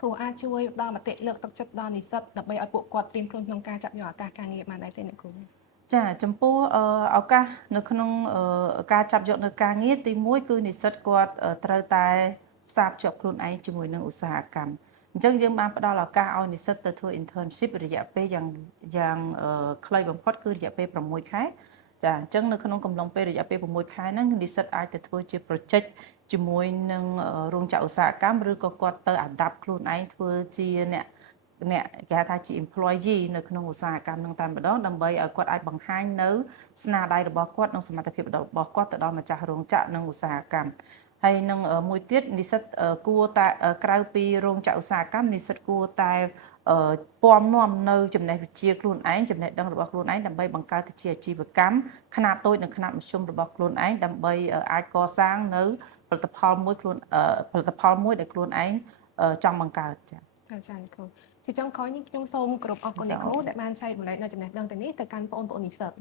គ្រូអាចជួយដល់មតិលើកទឹកចិត្តដល់និស្សិតដើម្បីឲ្យពួកគាត់ត្រៀមខ្លួនក្នុងការចាប់យកឱកាសការងារបានដែរទេអ្នកគ្រូចាចំពោះឱកាសនៅក្នុងការចាប់យកនៅការងារទី1គឺនិស្សិតគាត់ត្រូវតែផ្សារភ្ជាប់ខ្លួនឯងជាមួយនឹងឧស្សាហកម្មអញ្ចឹងយើងបានផ្ដល់ឱកាសឲ្យនិស្សិតទៅធ្វើ internship រយៈពេលយ៉ាងខ្លីបំផុតគឺរយៈពេល6ខែចាអញ្ចឹងនៅក្នុងកំឡុងពេលរយៈពេល6ខែហ្នឹងនិស្សិតអាចទៅធ្វើជា project ជាមួយនឹងរោងចក្រឧស្សាហកម្មឬក៏គាត់ទៅ adapt ខ្លួនឯងធ្វើជាអ្នកគេហៅថាជា employee នៅក្នុងឧស្សាហកម្មនឹងតែម្ដងដើម្បីឲ្យគាត់អាចបង្ហាញនៅស្នាដៃរបស់គាត់និងសមត្ថភាពរបស់គាត់ទៅដល់ម្ចាស់រោងចក្រនិងឧស្សាហកម្មហើយនឹងមួយទៀតនិស្សិតគួរតែក្រៅពីរោងចក្រឧស្សាហកម្មនិស្សិតគួរតែពំនាំនៅចំណេះវិជ្ជាខ្លួនឯងចំណេះដឹងរបស់ខ្លួនឯងដើម្បីបង្កើតជាអាជីវកម្មខ្នាតតូចនិងខ្នាតមធ្យមរបស់ខ្លួនឯងដើម្បីអាចកសាងនៅផលិតផលមួយដែលខ្លួនឯងចង់បង្កើតចា៎ចា៎គ្រូជាចុងក្រោយនេះខ្ញុំសូមគោរពអរគុណអ្នកគ្រូដែលបានចែករំលែកនៅចំណេះដឹងទាំងនេះទៅកាន់បងប្អូននិស្សិត